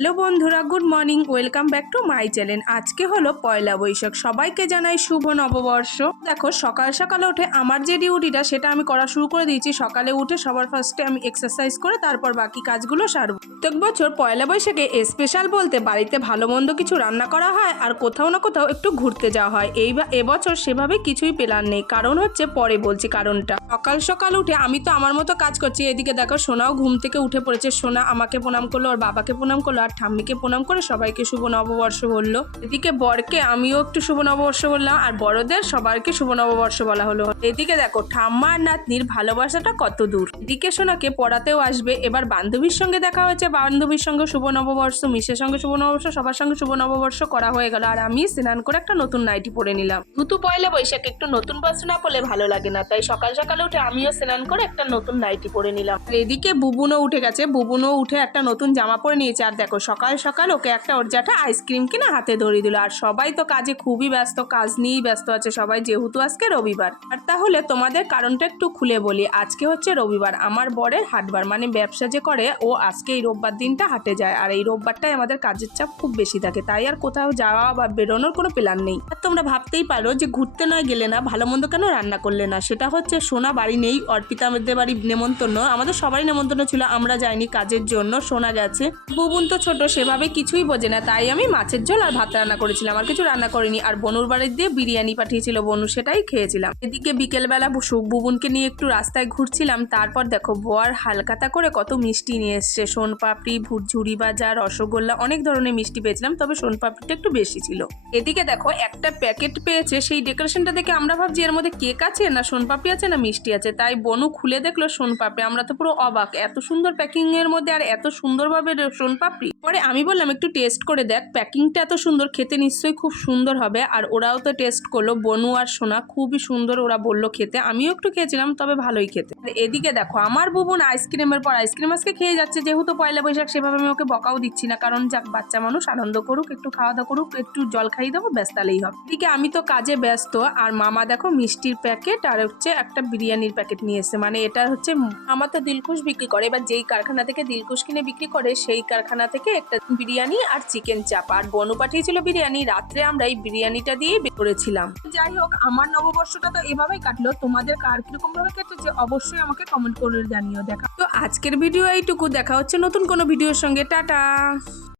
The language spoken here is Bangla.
হ্যালো বন্ধুরা, good morning, welcome back to my channel. আজকে হলো পয়লা বৈশাখ, সবাইকে জানাই শুভ নববর্ষ। দেখো, সকাল সকালে উঠে আমার যে ডিউটিটা সেটা আমি করা শুরু করে দিয়েছি। সকালে উঠে সবার ফার্স্টে আমি এক্সারসাইজ করে তারপর বাকি কাজগুলো সারবো। প্রত্যেক বছর পয়লা বৈশাখে স্পেশাল বলতে বাড়িতে ভালো মন্দ কিছু রান্না করা হয় আর কোথাও না কোথাও একটু ঘুরতে যাওয়া হয়। এবছর সেভাবে কিছুই প্ল্যান নেই, কারণ হচ্ছে পরে বলছি কারণটা। সকাল সকাল উঠে আমি তো আমার মতো কাজ করছি, এদিকে দেখো সোনাও ঘুম থেকে উঠে পড়েছে। সোনা আমাকে প্রণাম করলো, ওর বাবাকে প্রণাম করলো আর ঠাম্মিকে প্রণাম করে সবাইকে শুভ নববর্ষ বললো। এদিকে বরকে আমিও একটু শুভ নববর্ষ বললাম আর বড়দের সবাইকে শুভ নববর্ষ বলা হলো। এদিকে দেখো ঠাম্মা আর নাতনির ভালোবাসাটা কত দূর। এদিকে সোনাকে পড়াতেও আসবে, এবার বান্ধবীর সঙ্গে দেখা হয়েছে, বান্ধবীর সঙ্গে শুভ নববর্ষ, মিশের সঙ্গে শুভ নববর্ষ, সবার সঙ্গে শুভ নববর্ষ করা হয়ে গেল। আর আমি স্নান করে একটা নতুন নাইটি পরে নিলাম। যেহেতু পয়লা বৈশাখ একটু নতুন বস্ত্র না পরলে ভালো লাগে না, তাই সকাল সকালে উঠে আমিও স্নান করে একটা নতুন নাইটি পরে নিলাম। আর এদিকে বুবুনও উঠে গেছে, বুবুনও উঠে একটা নতুন জামা পরে নিয়েছে। আর দেখো সকাল সকাল ওকে একটা ওর জ্যাঠা আইসক্রিম কিনে হাতে ধরিয়ে দিল। আর সবাই তো কাজে খুবই ব্যস্ত, কাজ নিয়েই ব্যস্ত আছে সবাই, যেহেতু আজকে রবিবার। আর তাহলে তোমাদের কারণটা একটু খুলে বলি। আজকে হচ্ছে রবিবার, আমার বরের হাটবার, মানে ব্যবসা যে করে ও আজকে এই রোববার দিনটা হাটে যায়। আর এই রোববারটাই আমাদের কাজের চাপ খুব বেশি থাকে, তাই আর কোথাও যাওয়া বা বেরোনোর কোনো প্ল্যান নেই। আর তোমরা ভাবতেই পারো যে ঘুরতে নয় গেলে না, ভালো মন্দ কেন রান্না করলে না। সেটা হচ্ছে সোনা বাড়ি নেই, অর্পিতাদের বাড়ি নেমন্তন্ন, আমাদের সবারই নেমন্তন্ন ছিল, আমরা যাইনি কাজের জন্য, সোনা গেছে। বুবুন তো ছোট, সেভাবে কিছুই বোঝে না, তাই আমি মাছের ঝোল আর ভাত রান্না করেছিলাম, আর কিছু রান্না করিনি। আর বনুর বাড়ির দিয়ে বিরিয়ানি পাঠিয়েছিল বনু, সেটাই খেয়েছিলাম। এদিকে বিকেলবেলা বুবুনকে নিয়ে একটু রাস্তায় ঘুরছিলাম। তারপর দেখো বর হালকাতা করে কত মিষ্টি নিয়ে এসছে, সোনপাপড়ি, ঝুড়ি ভাজা, রসগোল্লা, অনেক ধরনের মিষ্টি পেয়েছিলাম, তবে সোনপাপড়িটা একটু বেশি ছিল। এদিকে দেখো একটা প্যাকেট পেয়েছে, সেই ডেকোরেশনটা দেখে আমরা ভাবছি এর মধ্যে কেক আছে না সোনপাপড়ি আছে না মিষ্টি আছে, তাই বনু খুলে দেখলো সোনপাপড়ি। আমরা তো পুরো অবাক, এত সুন্দর প্যাকিং এর মধ্যে আর এত সুন্দরভাবে সোনপাপড়ি। পরে আমি বললাম একটু টেস্ট করে দেখ, প্যাকিংটা এত সুন্দর, খেতে নিশ্চয়ই খুব সুন্দর হবে। আর ওরাও তো টেস্ট করলো, বনু আর সোনা, খুবই সুন্দর ওরা বললো খেতে। আমিও একটু খেয়েছিলাম, তবে ভালোই খেতে। এদিকে দেখো আমার বুবুন আইসক্রিমের পর আইসক্রিম আজকে খেয়ে যাচ্ছে, যেহেতু পয়লা বৈশাখ সেভাবে আমি ওকে বকাও দিচ্ছি না, কারণ যাক বাচ্চা মানুষ আনন্দ করুক, একটু খাওয়া দাওয়া করুক, একটু জল খাইয়ে দেবো, ব্যস্ত তালেই হবে। এদিকে আমি তো কাজে ব্যস্ত, আর মামা দেখো মিষ্টির প্যাকেট আর হচ্ছে একটা বিরিয়ানির প্যাকেট নিয়ে এসছে। মানে এটা হচ্ছে আমার তো দিলখুশ বিক্রি করে, এবার যেই কারখানা থেকে দিলখুশ কিনে বিক্রি করে সেই কারখানা থেকে একটা বিরিয়ানি আর চিকেন চাপ, আর বনু পাঠিয়েছিল বিরিয়ানি। রাত্রে আমরা এই বিরিয়ানিটা দিয়ে করেছিলাম। যাই হোক, আমার নববর্ষটা তো এভাবেই কাটলো। তোমাদের কার কিরকম ভাবে কেটেছে অবশ্যই আমাকে কমেন্ট করে জানিও। দেখা তো আজকের ভিডিও এইটুকু, দেখা হচ্ছে নতুন কোনো ভিডিওর সঙ্গে। টাটা।